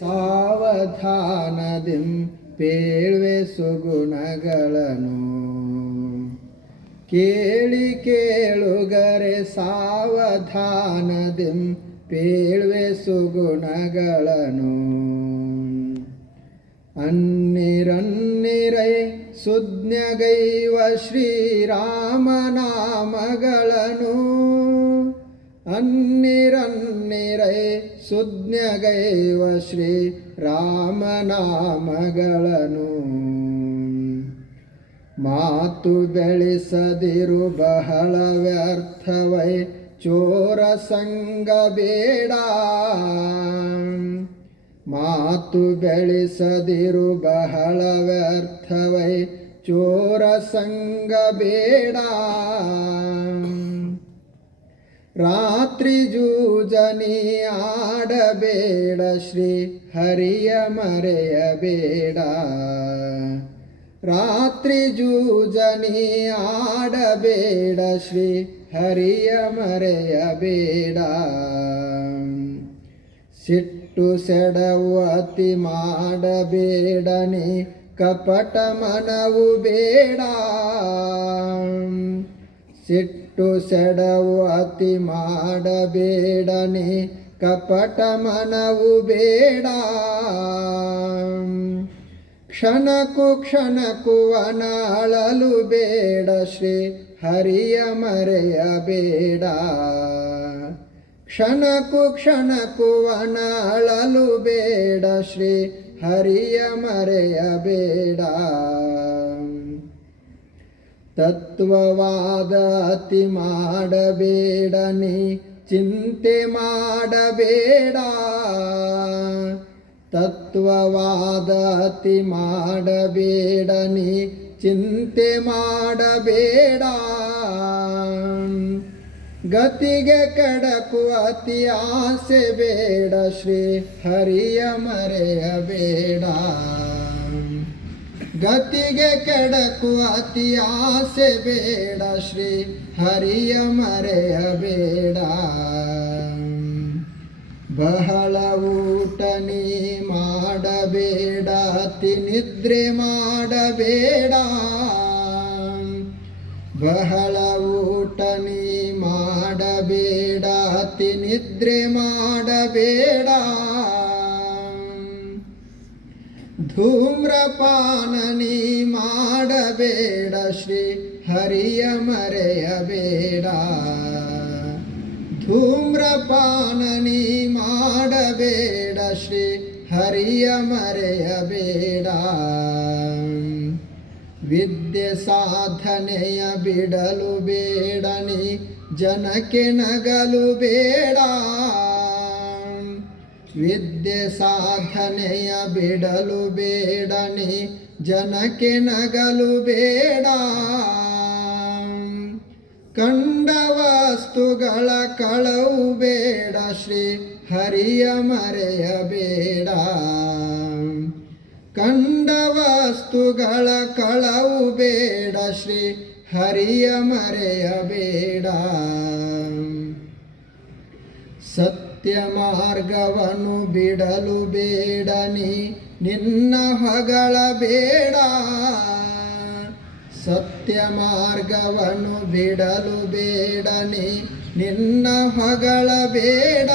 ಸಾವಧಾನದಿಂ ಪೇಳ್ವೆ ಸುಗುಣಗಳನ್ನು ಕೇಳಿ ಕೇಳುಗರೆ ಸಾವಧಾನದಿಂ ಪೇಳ್ವೆ ಸುಗುಣಗಳನ್ನು ಅನ್ನಿರನ್ನಿರೈ ಸುಜ್ಞಗೈವ ಶ್ರೀರಾಮನಾಮಗಳನ್ನು ಅನ್ನಿರನ್ನಿರೈ ಸುಜ್ಞಗೈವ ಶ್ರೀರಾಮನಾಮಗಳನ್ನು ಮಾತು ಬೆಳೆಸದಿರು ಬಹಳ ವ್ಯರ್ಥವೈ ಚೋರ ಸಂಗ ಬೇಡ ಮಾತು ಬೆಳೆಸದಿರು ಬಹಳ ವ್ಯರ್ಥವೈ ಚೋರ ಸಂಗ ಬೇಡ ರಾತ್ರಿ ಜೂಜನಿ ಆಡಬೇಡ ಶ್ರೀ ಹರಿಯ ಮರೆಯಬೇಡ ರಾತ್ರಿ ಜೂಜನಿ ಆಡಬೇಡ ಶ್ರೀ ಹರಿಯ ಮರೆಯಬೇಡ ಸಿಟ್ಟು ಸೆಡವು ಅತಿ ಮಾಡಬೇಡನಿ ಕಪಟ ಮನವು ಬೇಡ ಸಿಟ್ಟು ಸೆಡವು ಅತಿ ಮಾಡಬೇಡನಿ ಕಪಟ ಮನವು ಬೇಡ ಕ್ಷಣಕ್ಕೂ ಕ್ಷಣಕ್ಕೂ ಅನಳಲು ಬೇಡ ಶ್ರೀ ಹರಿಯ ಮರೆಯಬೇಡ ಕ್ಷಣಕ್ಕೂ ಕ್ಷಣಕ್ಕೂ ಅನಳಲು ಬೇಡ ಶ್ರೀ ಹರಿಯ ಮರೆಯಬೇಡ ತತ್ವವಾದ ಅತಿ ಮಾಡಬೇಡನಿ ಚಿಂತೆ ಮಾಡಬೇಡ ತತ್ವವಾದ ಅತಿ ಮಾಡಬೇಡನಿ ಚಿಂತೆ ಮಾಡಬೇಡ ಗತಿಗೆ ಕೆಡಕು ಅತಿ ಆಸೆ ಬೇಡ ಶ್ರೀ ಹರಿಯ ಮರೆಯಬೇಡ ಗತಿಗೆ ಕೆಡಕು ಅತಿ ಆಸೆ ಬೇಡ ಶ್ರೀ ಹರಿಯ ಮರೆಯಬೇಡ ಬಹಳ ಊಟ ನೀ ಮಾಡಬೇಡ ಅತಿ ನಿದ್ರೆ ಮಾಡಬೇಡ ಬಹಳ ಊಟ ನೀ ಮಾಡಬೇಡ ಅತಿ ನಿದ್ರೆ ಮಾಡಬೇಡ ಧೂಮ್ರಪಾನ ನೀ ಮಾಡಬೇಡ ಶ್ರೀ ಹರಿಯ ಮರೆಯಬೇಡ ಧೂಮ್ರಪಾನ ನೀ ಮಾಡಬೇಡ ಶ್ರೀ ಹರಿಯ ಮರೆಯಬೇಡ ವಿದ್ಯೆ ಸಾಧನೆಯ ಬಿಡಲು ಬೇಡನಿ ಜನಕ್ಕೆ ನಗಲು ಬೇಡ ವಿದ್ಯೆ ಸಾಧನೆಯ ಬಿಡಲು ಬೇಡನಿ ಜನಕ್ಕೆ ನಗಲು ಬೇಡ ಕಂಡ ವಸ್ತುಗಳ ಕಳವು ಬೇಡ ಶ್ರೀ ಹರಿಯ ಮರೆಯಬೇಡ ಕಂಡ ವಸ್ತುಗಳ ಕಳವು ಬೇಡ ಶ್ರೀ ಹರಿಯ ಮರೆಯಬೇಡ ಸತ್ಯ ಮಾರ್ಗವನ್ನು ಬಿಡಲು ಬೇಡನಿ ನಿನ್ನ ಹೊಗಳಬೇಡ ಸತ್ಯ ಮಾರ್ಗವನ್ನು ಬಿಡಲು ಬೇಡನಿ ನಿನ್ನ ಹೊಗಳಬೇಡ